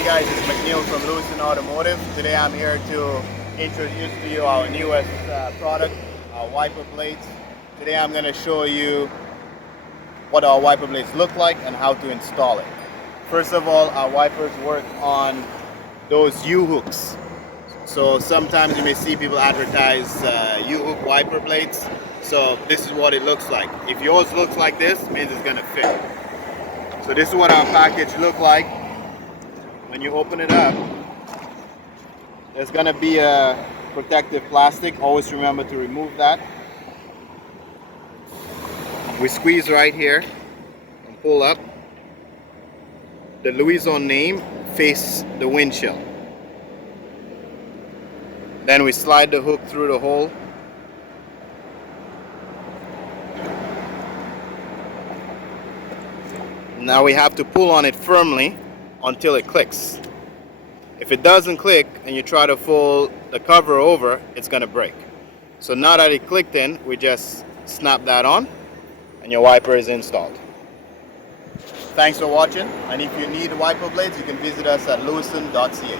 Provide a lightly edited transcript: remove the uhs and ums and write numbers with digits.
Hey guys, it's McNeil from Louison Automotive. Today I'm here to introduce to you our newest product, our wiper blades. Today I'm going to show you what our wiper blades look like and how to install it. First of all, our wipers work on those U-hooks. So sometimes you may see people advertise U-hook wiper blades. So this is what it looks like. If yours looks like this, it means it's going to fit. So this is what our package looks like. When you open it up, there's going to be a protective plastic. Always remember to remove that. We squeeze right here and pull up. The Louison name faces the windshield. Then we slide the hook through the hole. Now we have to pull on it firmly until it clicks. If it doesn't click and you try to fold the cover over, it's going to break. So now that it clicked in, we just snap that on and your wiper is installed. Thanks for watching, and if you need wiper blades, you can visit us at louison.ca.